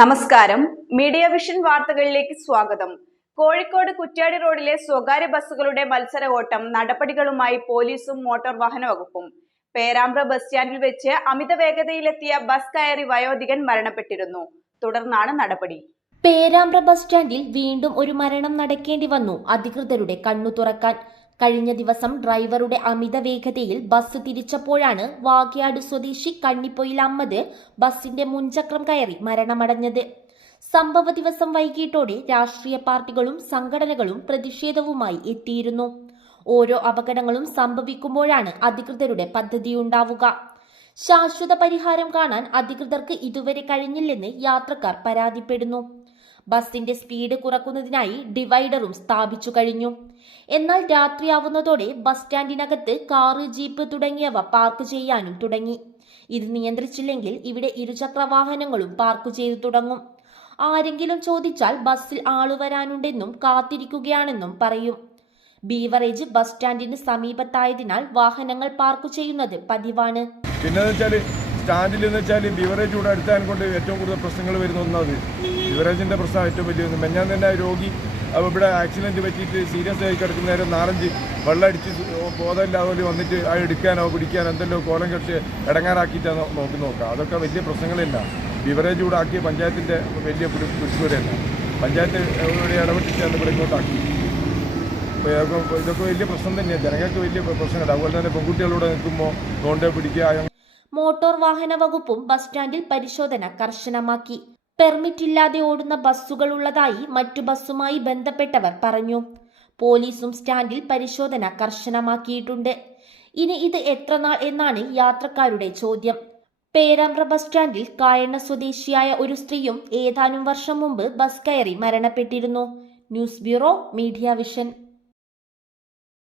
നമസ്കാരം. Media vision വാർത്തകളിലേക്ക് സ്വാഗതം. കോഴിക്കോട് കുറ്റ്യാടി റോഡിലെ സ്വകാര്യ ബസ്സുകളുടെ മത്സര ഓട്ടം നടപടികളുമായി പോലീസും മോട്ടോർ വാഹന വകുപ്പും. പേരാമ്പ്ര ബസ് സ്റ്റാൻഡിൽ വെച്ച് അമിത വേഗതയിലെത്തിയ ബസ് കയറി വയോധികൻ മരണപ്പെട്ടിരുന്നു. തുടർന്നാണ് നടപടി. പേരാമ്പ്ര ബസ് സ്റ്റാൻഡിൽ വീണ്ടും ഒരു മരണം നടക്കേണ്ടി വന്നു അധികൃതരുടെ കണ്ണു തുറക്കാൻ. കഴിഞ്ഞ ദിവസം ഡ്രൈവറുടെ അമിത വേഗതയിൽ ബസ് തിരിച്ചപ്പോഴാണ് വാഗ്യാട് സ്വദേശി കണ്ണിപ്പൊയിൽ അഹമ്മദ് ബസിന്റെ മുൻചക്രം കയറി മരണമടഞ്ഞത്. സംഭവ ദിവസം വൈകിട്ടോടെ രാഷ്ട്രീയ പാർട്ടികളും സംഘടനകളും പ്രതിഷേധവുമായി എത്തിയിരുന്നു. ഓരോ അപകടങ്ങളും സംഭവിക്കുമ്പോഴാണ് അധികൃതരുടെ പദ്ധതിയുണ്ടാവുക. ശാശ്വത പരിഹാരം കാണാൻ അധികൃതർക്ക് ഇതുവരെ കഴിഞ്ഞില്ലെന്ന് യാത്രക്കാർ പരാതിപ്പെടുന്നു. ബസിന്റെ സ്പീഡ് കുറക്കുന്നതിനായി ഡിവൈഡറും സ്ഥാപിച്ചു കഴിഞ്ഞു. എന്നാൽ രാത്രിയാവുന്നതോടെ ബസ് സ്റ്റാൻഡിനകത്ത് കാറ്, ജീപ്പ് തുടങ്ങിയവ പാർക്ക് ചെയ്യാനും തുടങ്ങി. ഇത് നിയന്ത്രിച്ചില്ലെങ്കിൽ ഇവിടെ ഇരുചക്ര വാഹനങ്ങളും പാർക്ക് ചെയ്തു തുടങ്ങും. ആരെങ്കിലും ചോദിച്ചാൽ ബസ്സിൽ ആള് വരാനുണ്ടെന്നും കാത്തിരിക്കുകയാണെന്നും പറയും. ബീവറേജ് ബസ് സ്റ്റാൻഡിന് സമീപത്തായതിനാൽ വാഹനങ്ങൾ പാർക്ക് ചെയ്യുന്നത് പതിവാണ്. സ്റ്റാൻഡിൽ എന്ന് വെച്ചാൽ ബിവറേജ് കൂടെ അടുത്താൻ കൊണ്ട് ഏറ്റവും കൂടുതൽ പ്രശ്നങ്ങൾ വരുന്ന ഒന്നത് ബിവറേജിൻ്റെ പ്രശ്നം ഏറ്റവും വലിയ ഒന്ന്. മെഞ്ഞാൻ തന്നെ രോഗി ഇവിടെ ആക്സിഡൻറ്റ് പറ്റിയിട്ട് സീരിയസ് ആയി കിടക്കുന്ന നേരം 4-5 വെള്ളം അടിച്ച് ബോധമില്ലാതെ വന്നിട്ട് അത് എടുക്കാനോ കുടിക്കാനോ എന്തെല്ലോ കോലം കെട്ടി ഇടങ്ങാറാക്കിയിട്ടാണ് നോക്കുക. അതൊക്കെ വലിയ പ്രശ്നങ്ങളില്ല. ബിവറേജ് കൂടെ ആക്കിയ പഞ്ചായത്തിൻ്റെ വലിയ പിടിച്ചുകൂടെയല്ല. പഞ്ചായത്ത് ഇടപെട്ടിട്ടാണ് ഇവിടെ ഇങ്ങോട്ടാക്കി. ഇതൊക്കെ വലിയ പ്രശ്നം തന്നെയാണ്. ജനങ്ങൾക്ക് വലിയ പ്രശ്നമുണ്ട്. അതുപോലെ തന്നെ പെൺകുട്ടികളോട് നിൽക്കുമ്പോൾ കൊണ്ടേ പിടിക്കുക. മോട്ടോർ വാഹന വകുപ്പും ബസ് സ്റ്റാൻഡിൽ പരിശോധന കർശനമാക്കി. പെർമിറ്റ് ഇല്ലാതെ ഓടുന്ന ബസ്സുകൾ ഉള്ളതായി മറ്റു ബസ്സുമായി ബന്ധപ്പെട്ടവർ പറഞ്ഞു. പോലീസും സ്റ്റാൻഡിൽ പരിശോധന കർശനമാക്കിയിട്ടുണ്ട്. ഇനി ഇത് എത്ര നാൾ എന്നാണ് യാത്രക്കാരുടെ ചോദ്യം. പേരാമ്പ്ര ബസ് സ്റ്റാൻഡിൽ കായണ്ണ സ്വദേശിയായ ഒരു സ്ത്രീയും ഏതാനും വർഷം മുമ്പ് ബസ് കയറി മരണപ്പെട്ടിരുന്നു. News bureau, Media vision.